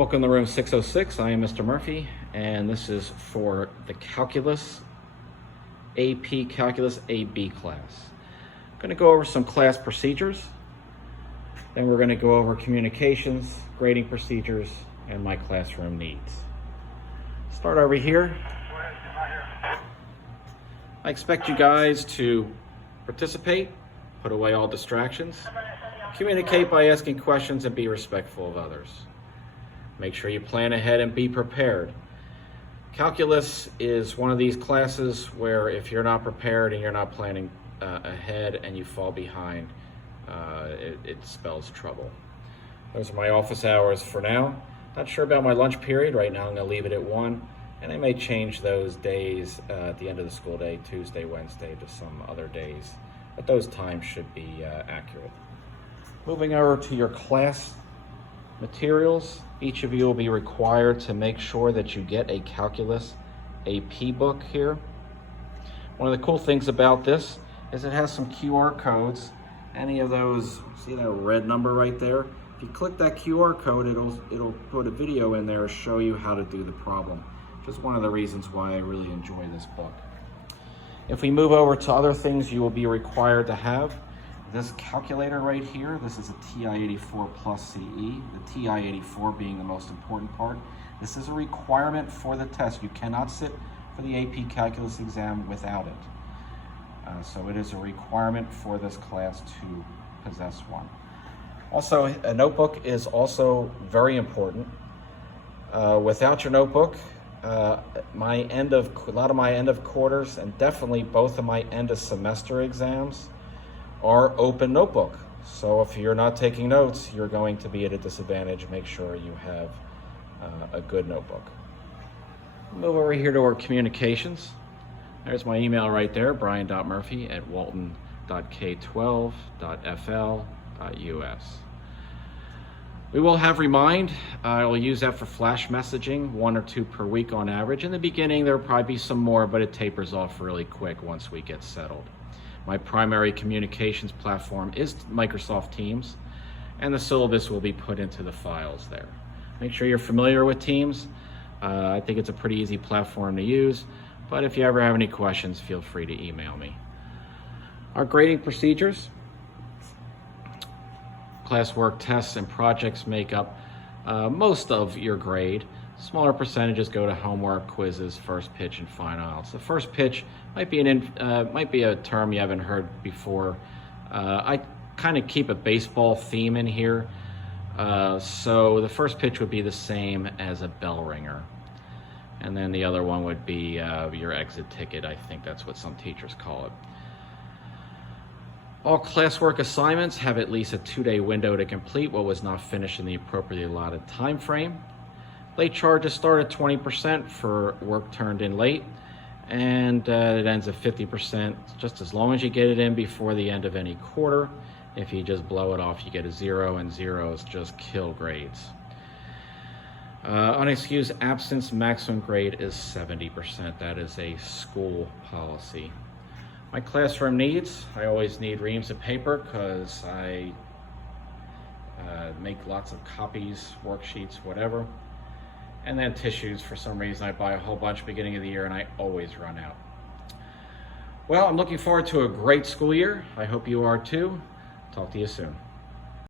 Welcome to room 606. I am Mr. Murphy, and this is for the Calculus, AP Calculus AB class. I'm going to go over some class procedures, then we're going to go over communications, grading procedures, and my classroom needs. Start over here. I expect you guys to participate, put away all distractions, communicate by asking questions, and be respectful of others. Make sure you plan ahead and be prepared. Calculus is one of these classes where if you're not prepared and you're not planning ahead and you fall behind, it spells trouble. Those are my office hours for now. Not sure about my lunch period. Right now I'm going to leave it at 1, and I may change those days at the end of the school day, Tuesday, Wednesday, to some other days. But those times should be accurate. Moving over to your class materials, each of you will be required to make sure that you get a Calculus AP book here. One of the cool things about this is it has some QR codes. Any of those, see that red number right there? If you click that QR code, it'll put a video in there to show you how to do the problem, which is one of the reasons why I really enjoy this book. If we move over to other things you will be required to have, this calculator right here, this is a TI-84 plus CE, the TI-84 being the most important part. This is a requirement for the test. You cannot sit for the AP Calculus exam without it. So it is a requirement for this class to possess one. Also, a notebook is also very important. Without your notebook, a lot of my end of quarters and definitely both of my end of semester exams are open notebook. So if you're not taking notes, you're going to be at a disadvantage. Make sure you have a good notebook. Move over here to our communications. There's my email right there, brian.murphy@walton.k12.fl.us. We will have Remind. I will use that for flash messaging, 1 or 2 per week on average. In the beginning, there will probably be some more, but it tapers off really quick once we get settled. My primary communications platform is Microsoft Teams, and the syllabus will be put into the files there. Make sure you're familiar with Teams. I think it's a pretty easy platform to use, but if you ever have any questions, feel free to email me. Our grading procedures. Classwork, tests, and projects make up most of your grade. Smaller percentages go to homework, quizzes, first pitch, and finals. The first pitch might be a term you haven't heard before. I kind of keep a baseball theme in here. So the first pitch would be the same as a bell ringer. And then the other one would be your exit ticket. I think that's what some teachers call it. All classwork assignments have at least a 2-day window to complete what was not finished in the appropriately allotted time frame. Late charges start at 20% for work turned in late, and it ends at 50%, just as long as you get it in before the end of any quarter. If you just blow it off, you get a 0, and zeros just kill grades. Unexcused absence maximum grade is 70%. That is a school policy. My classroom needs, I always need reams of paper because I make lots of copies, worksheets, whatever. And then tissues. For some reason I buy a whole bunch beginning of the year and I always run out. Well, I'm looking forward to a great school year. I hope you are too. Talk to you soon.